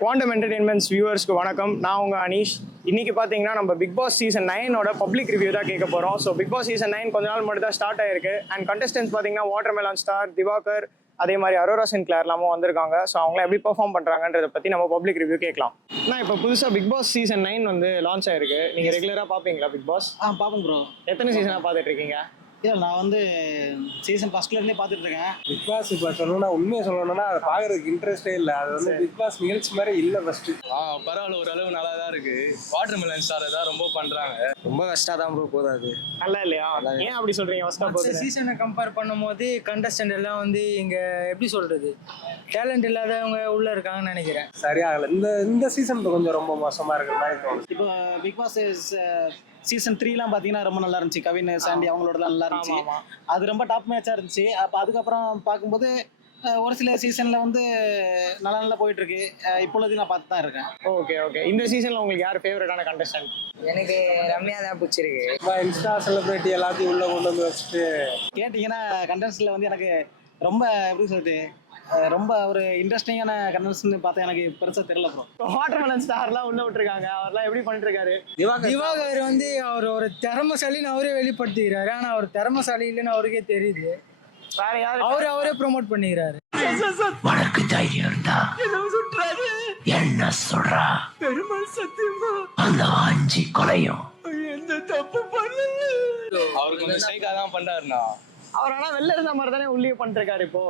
Quantum entertainments வியூவர்ஸ்க்கு வணக்கம். நான் உங்கள் அனீஷ். இன்னைக்கு பார்த்தீங்கன்னா நம்ம பிக் பாஸ் சீசன் 9ஓட பப்ளிக் ரிவ்யூ தான் கேட்க போகிறோம். ஸோ பிக் பாஸ் சீசன் 9 கொஞ்ச நாள் மட்டும் தான் ஸ்டார்ட் ஆயிருக்கு. அண்ட் கண்டஸ்டன்ஸ் பார்த்தீங்கன்னா வாட்டர்மெலன் ஸ்டார், திவாகர், அதே மாதிரி அரோரா சின்க்ளேர் எல்லாமும் வந்திருக்காங்க. ஸோ அவங்களாம் எப்படி பெர்ஃபார்ம் பண்ணுறாங்கன்றதை பற்றி நம்ம பப்ளிக் ரிவ்யூ கேட்கலாம். நான் இப்போ புதுசாக பிக் பாஸ் சீசன் 9 வந்து லான்ச் ஆயிருக்கு. நீங்கள் ரெகுலராக பார்ப்பீங்களா பிக் பாஸ்? பார்ப்பேன் ப்ரோ. எத்தனை சீசனாக பார்த்துட்டு இருக்கீங்க? இல்லை, நான் வந்து சீசன் ஃபர்ஸ்ட்லேருந்தே பார்த்துட்டு இருக்கேன். பிக் பாஸ் இப்போ சொல்லணும்னா உண்மையை சொல்லணும்னா அதை பார்க்கறதுக்கு இன்ட்ரெஸ்டே இல்லை. அது வந்து பிக் பாஸ் நிகழ்ச்சி மாதிரி இல்லை ஃபர்ஸ்ட். பரவாயில்ல, ஓரளவு நல்லா தான் இருக்கு. வாட்டர்மெலன் ஸ்டார் தான் ரொம்ப பண்றாங்க. ரொம்ப கஷ்டம் தான் ப்ரோ போகுது. அது நல்லா இல்லையா? ஏன் அப்படி சொல்றீங்க? ஃபர்ஸ்டா போகுது. சீசனை கம்பேர் பண்ணும்போது கண்டஸ்டன்ட் எல்லாம் வந்து இங்க எப்படி சொல்றது, டேலண்ட் இல்லாதவங்க உள்ள இருக்காங்கன்னு நினைக்கிறேன். சரியாகல. இந்த சீசன் கொஞ்சம் ரொம்ப மோசமா இருக்கிற மாதிரி தோணுது. இப்போ பிக் பாஸ் சீசன் 3லாம் பார்த்தீங்கன்னா ரொம்ப நல்லா இருந்துச்சு. கவின், சாண்டி அவங்களோடலாம் நல்லா இருந்துச்சு. அது ரொம்ப டாப் மேட்சாக இருந்துச்சு. அப்போ அதுக்கப்புறம் பார்க்கும்போது ஒரு சில சீசன்ல வந்து நல்லா போயிட்டு இருக்கு. இப்பொழுது நான் பார்த்து தான் இருக்கேன். ஓகே. இந்த சீசன்ல உங்களுக்கு யார் ஃபேவரட்டான கண்டஸ்டன்ட்? எனக்கு ரம்யா தான் பிடிச்சிருக்கு. இன்ஸ்டா செலிபிரிட்டி எல்லாத்தையும் உள்ள கொண்டு வந்து வச்சுட்டு கேட்டிங்கன்னா கண்டஸ்ட்ல வந்து எனக்கு ரொம்ப எப்படி சொல்றது, ரொம்ப ஒரு இன்ட்ரெஸ்டிங்கான கண்டஸ்ட்னு பார்த்தா எனக்கு பெருசா தெரியல ப்ரோ. வாட்டர்மெலன் ஸ்டார்லாம் உள்ள விட்டுருக்காங்க. அவர்லாம் எப்படி பண்ணிட்டு இருக்காரு? திவாகர் வந்து அவர் ஒரு திறமசாலின்னு அவரே வெளிப்படுத்திக்கிறாரு. ஆனா அவர் திறமசாலி இல்லைன்னு அவருக்கே தெரியுது. வேற யாரு? அவரே ப்ரோமோட் பண்ணிக்கிறாரு. உனக்கு தைரியம் இருந்தா என்ன சொல்றா? பெருமாள் சத்தியமா அந்த 5 கொலையும் எந்த தப்பு பண்ணல. அவர் கொஞ்சம் சைக்கா தான் பண்றாருண்ணா. அவர் ஆனா வெளில இருந்த மாதிரி தானே உள்ளே பண்ணிட்டு இருக்காரு இப்போ.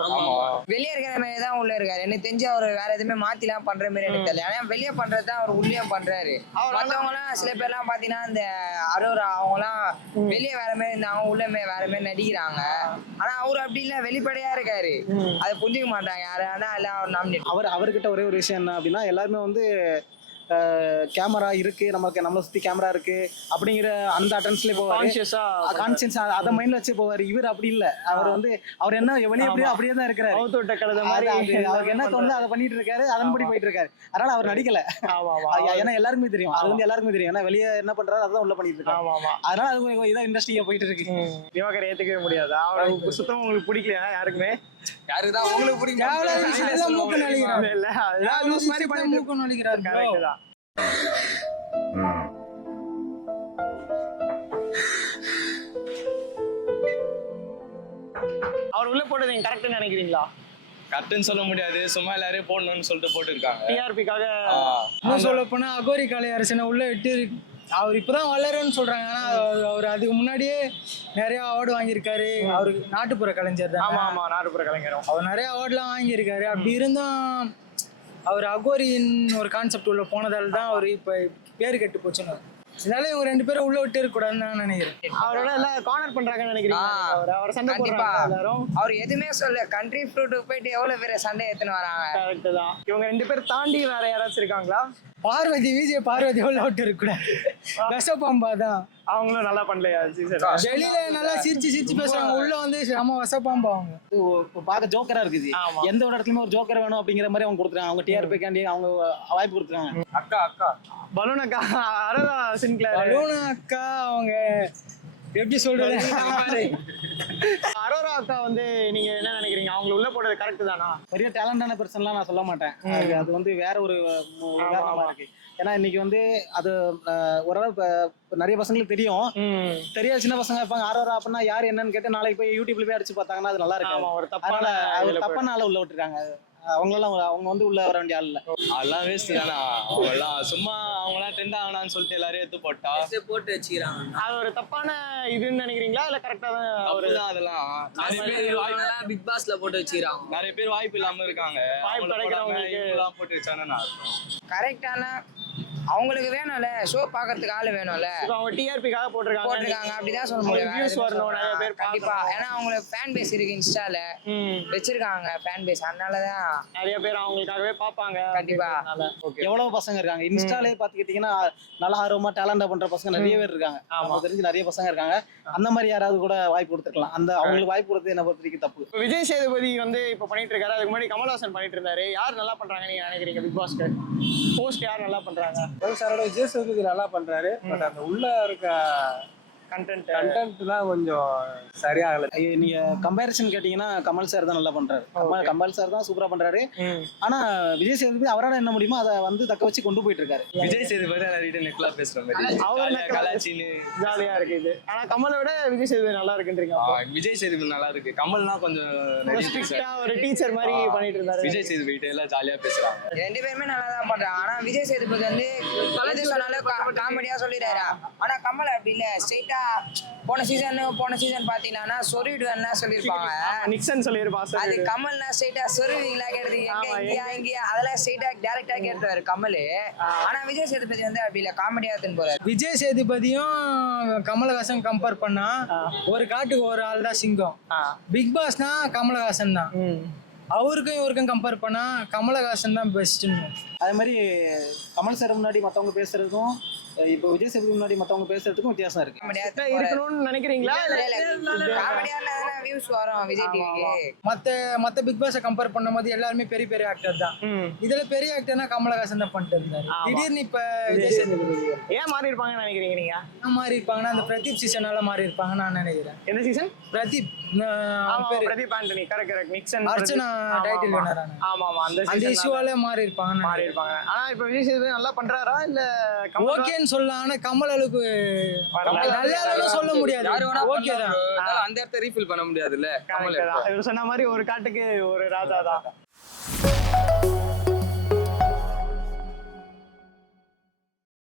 வெளியே இருக்கிற மாதிரி தான் உள்ள இருக்காரு. எனக்கு தெரிஞ்சு அவர் வேற எதுவுமே மாத்திலாம் பண்ற மாதிரி எனக்கு தெரியல. ஆனா வெளியே பண்றது தான் அவர் உள்ளே பண்றாரு. மத்தவங்க எல்லாம் சில பேர் எல்லாம் பாத்தீங்கன்னா இந்த அரோரா அவங்க எல்லாம் வெளியே வேற மாதிரி இருந்தாங்க, உள்ள வேற மாதிரி நடிக்கிறாங்க. ஆனா அவரு அப்படி இல்ல, வெளிப்படையா இருக்காரு. அதை புரிஞ்சுக்க மாட்டாங்க யாரு. ஆனா எல்லாம் அவர் நாமினேட். அவர்கிட்ட ஒரே ஒரு விஷயம் என்ன அப்படின்னா, எல்லாருமே வந்து கேமரா இருக்கு, நம்மளை சுத்தி கேமரா இருக்கு அப்படிங்கிற அந்த அட்டென்ஸ்ல போவாரு. கான்சியஸ் அதை மைண்ட்ல வச்சு போவாரு. இவர் அப்படி இல்ல. அவர் என்ன வெளியே அப்படியே தான் இருக்காரு. அவருக்கு என்ன தோணுது அதை பண்ணிட்டு இருக்காரு, அதன்படி போயிட்டு இருக்காரு. அதனால அவர் நடிக்கல. ஏன்னா எல்லாருக்குமே தெரியும், அது வந்து எல்லாருக்குமே தெரியும். ஏன்னா வெளியே என்ன பண்றாரு அதான் உள்ள பண்ணிட்டு இருக்காரு. அதனால அது இதான் இண்டஸ்ட்ரியா போயிட்டு இருக்கு. திவாகர் ஏத்துக்கவே முடியாது. அவருக்கு சுத்தம் உங்களுக்கு பிடிக்கலையா? யாருக்குமே யாருக்குதான் உங்களுக்கு பிடிக்கும்? மூக்கு நடிக்கிறாரு. இல்ல அதான் லூஸ் மாதிரி பண்ணிட்டு மூக்கு நடிக்கிறாரு. கரெக்ட் தான். அவர் உள்ள போட்டது நீங்க கரெக்ட்னு நினைக்கிறீங்களா? கரெக்ட்னு சொல்ல முடியாது. சும்மா எல்லாரையும் போடணும்னு சொல்லிட்டு போட்டுருக்காங்க. டிஆர்பிக்காக. இன்னும் சொல்ல போனா அகோரி கலை அரசனை உள்ள விட்டு அவர் இப்பதான் வளருன்னு சொல்றாங்க. ஆனா அவர் அதுக்கு முன்னாடியே நிறைய அவார்டு வாங்கியிருக்காரு. அவருக்கு நாட்டுப்புற கலைஞர் தான். ஆமா நாட்டுப்புற கலைஞரும். அவர் நிறைய அவார்ட்லாம் வாங்கியிருக்காரு. அப்படி இருந்தும் அவர் அகோரியின் ஒரு கான்செப்ட் உள்ள போனதால தான் அவர் இப்ப பேரு கெட்டு போச்சுன்னு. இதனால இவங்க 2 பேரும் உள்ள விட்டு இருக்கக்கூடாதுன்னு நான் நினைக்கிறேன். அவரோட எல்லாம் கார்னர் பண்றாங்கன்னு நினைக்கிறீங்க? அவர் சண்டை போடுறாங்க எல்லாரும். அவர் எதுவுமே சொல்ல. கண்ட்ரி ஃப்ரூட்டுக்கு போயிட்டு எவ்வளவு பேர் சண்டை எடுத்துன்னு வராங்க. கரெக்ட் தான். இவங்க 2 பேர் தாண்டி வேற யாராச்சும் இருக்காங்களா? பார்வதி உள்ள விட்டு இருக்கக்கூடாது. விஷப்பாம்பா தான். அவங்களும் நல்லா பண்ணலையா சீசன்? வெளியில நல்லா சிரிச்சு பேசுறாங்க, உள்ள வந்து நம்ம விஷப்பாம்பா. அவங்க பார்க்க ஜோக்கரா இருக்குது. எந்த ஒரு இடத்துலயுமே ஒரு ஜோக்கர் வேணும் அப்படிங்கிற மாதிரி அவங்க கொடுத்துருக்காங்க. அவங்க டிஆர்பி காண்டி அவங்க வாய்ப்பு கொடுத்துருக்காங்க. அக்கா பலூன் அக்கா, அரோரா சின்க்ளேர். பலூன் அக்கா அவங்க எப்படி சொல்றது, அரோரா அக்கா வந்து நீங்க என்ன நினைக்கிறீங்க? அவங்க உள்ள போடுறது கரெக்ட் தானா? பெரிய டேலண்டான பர்சன்லாம் நான் சொல்ல மாட்டேன். அது வந்து வேற ஒரு உதாரணமா இருக்கு. ஏன்னா இன்னைக்கு வந்து அது ஓரளவு நிறைய பசங்களுக்கு தெரியும். தெரியாத சின்ன பசங்க இருப்பாங்க. அரோரா அப்படின்னா யாரு என்னன்னு கேட்டு நாளைக்கு போய் யூடியூப்ல போய் அடிச்சு பார்த்தாங்கன்னா அது நல்லா இருக்கு. ஒரு தப்பான ஆள உள்ள விட்டுருக்காங்க. அவங்க வந்து உள்ள வர வேண்டிய ஆள் இல்ல. அதெல்லாம் வேஸ்ட் தானா? அவங்கெல்லாம் சும்மா அவங்களாம் ட்ரெண்ட் ஆகணும்னு சொல்லிட்டு எல்லாரையும் எடுத்து போட்டு வச்சுக்கிறாங்க. அது ஒரு தப்பான இதுன்னு நினைக்கிறீங்களா இல்ல கரெக்டா தான்? அவருதான் அதெல்லாம் பிக் பாஸ்ல போட்டு வச்சுக்கிறாங்க. நிறைய பேர் வாய்ப்பு இல்லாம இருக்காங்க. வாய்ப்பு கிடைக்கிறவங்க போட்டு வச்சானா கரெக்டான அவங்களுக்கு வேணும்ல, ஷோ பாக்குறதுக்கு ஆளு வேணும்ல. அவங்க டிஆர்பிக்காக போட்டிருக்காங்க அப்படிதான் சொல்ல முடியும். வியூஸ் வரணும், நிறைய பேர் கண்டிப்பா. ஏன்னா அவங்களுக்கு ஃபேன் பேஸ் இருக்கு, இன்ஸ்டால வச்சிருக்காங்க ஃபேன் பேஸ். அதனாலதான் நிறைய பேர் அவங்களுக்காகவே பாப்பாங்க. கண்டிப்பா. எவ்வளவு பசங்க இருக்காங்க இன்ஸ்டாலே பாத்துக்கிட்டீங்கன்னா, நல்லா ஆர்வமா டேலண்டா பண்ற பசங்க நிறைய பேர் இருக்காங்க. அவங்க தெரிஞ்சு நிறைய பசங்க இருக்காங்க. அந்த மாதிரி யாராவது கூட வாய்ப்பு கொடுத்துருக்கலாம். அந்த அவங்களுக்கு வாய்ப்பு கொடுத்து என்ன பொறுத்த தப்பு. விஜய் சேதுபதி வந்து இப்ப பண்ணிட்டு இருக்காரு. அதுக்கு முன்னாடி கமல்ஹாசன் பண்ணிட்டு இருந்தாரு. யார் நல்லா பண்றாங்க நீங்க நினைக்கிறீங்க பிக் பாஸ்க்கு? போஸ்ட் யார் நல்லா பண்றாங்க? சாரோட விஜய் சேதுபதி நல்லா பண்றாரு. பட் அந்த உள்ள இருக்க கண்டென்ட் கண்டென்ட் தான் கொஞ்சம் சரியாகல. நீங்க கம்பேரிசன் கேட்டீங்கன்னா கமல் சார் தான் நல்லா பண்றாரு. கமல் சார் தான் சூப்பரா பண்றாரு. ஆனா விஜய் சேதுபதி அவரால் என்ன முடியுமோ அதை வந்து தக்க வச்சு கொண்டு போயிட்டு இருக்காரு. விஜய் சேதுபதி நிறைய நெக்லா பேசுற மாதிரி அவர் கலாச்சின்னு ஜாலியா இருக்கு இது. ஆனா கமலை விட விஜய் சேதுபதி நல்லா இருக்குன்றீங்க. விஜய் சேதுபதி நல்லா இருக்கு. கமல்னா கொஞ்சம் ஸ்ட்ரிக்ட்டா ஒரு டீச்சர் மாதிரி பண்ணிட்டு இருந்தாரு. விஜய் சேதுபதி எல்லாம் ஜாலியா பேசுறாங்க. ரெண்டு பேருமே நல்லா தான் பண்றாங்க. ஆனா விஜய் சேதுபதி வந்து எது சொன்னாலும் காமெடியா சொல்லிடுறாரு. ஆனா கமல் அப்படி இல்ல, ஸ்ட்ரெயிட்டா போன சீசன் பாத்தீங்கன்னா சொருவிடுவேன்னா சொல்லிருப்பாங்க. நிக்சன் சொல்லிருப்பான் சார். அது கமல்னா ஸ்ட்ரெயிட்டா சொருவீங்களா கேட்டது எங்க அதெல்லாம் ஸ்ட்ரெயிட்டா டைரக்டா கேட்டுவாரு கமல். ஆனா விஜய் சேதுபதி வந்து அப்படி இல்ல, காமெடியா எடுத்துன்னு போறாரு. விஜய் சேதுபதியும் கமலஹாசன் கம்பேர் பண்ணா ஒரு காட்டுக்கு ஒரு ஆள் தான் சிங்கம். பிக் பாஸ்னா கமலஹாசன் தான். அவருக்கும் இவருக்கும் கம்பேர் பண்ணா கமலஹாசன் தான் பெஸ்ட்னு. அதே மாதிரி கமல் சார் முன்னாடி மத்தவங்க பேசுறதுக்கும் இப்போ விஜய் சேதுபதி முன்னாடி மத்தவங்க பேசுறதுக்கும் வித்தியாசம் இருக்கு. காமெடியா இருக்கணும்னு நினைக்கிறீங்களா? காமெடியா வியூஸ் வரும் விஜய் டிவிக்கு. மத்த பிக் பாஸை கம்பேர் பண்ணும்போது எல்லாருமே பெரிய பெரிய ஆக்டர் தான். இதுல பெரிய ஆக்டர்னா கமலஹாசன் தான் பண்ணிட்டு இருந்தாரு. திடீர்னு இப்ப விஜய் சேதுபதி ஏன் மாறி இருப்பாங்கன்னு நினைக்கிறீங்க நீங்க? மாறி இருப்பாங்கன்னா அந்த பிரதீப் சீசனால மாறி இருப்பாங்கன்னு நான் நினைக்கிறேன். எந்த season? Pradeep Pradeep Antony. Correct. Nixon Archana title வினர். ஆமா அந்த இஷ்யூவால மாறி இருப்பாங்க. ஆனா இப்ப விஜய் சேதுபதி நல்லா பண்றாரா இல்ல ஓகேன்னு சொல்லலாம். ஆனா கமல் அளவுக்கு நல்லா சொல்ல முடியாது. ஓகே தான். அந்த இடத்த ரீஃபில் பண்ண முடியாதுல்ல. இவர் சொன்ன மாதிரி ஒரு காட்டுக்கு ஒரு ராஜா தான்.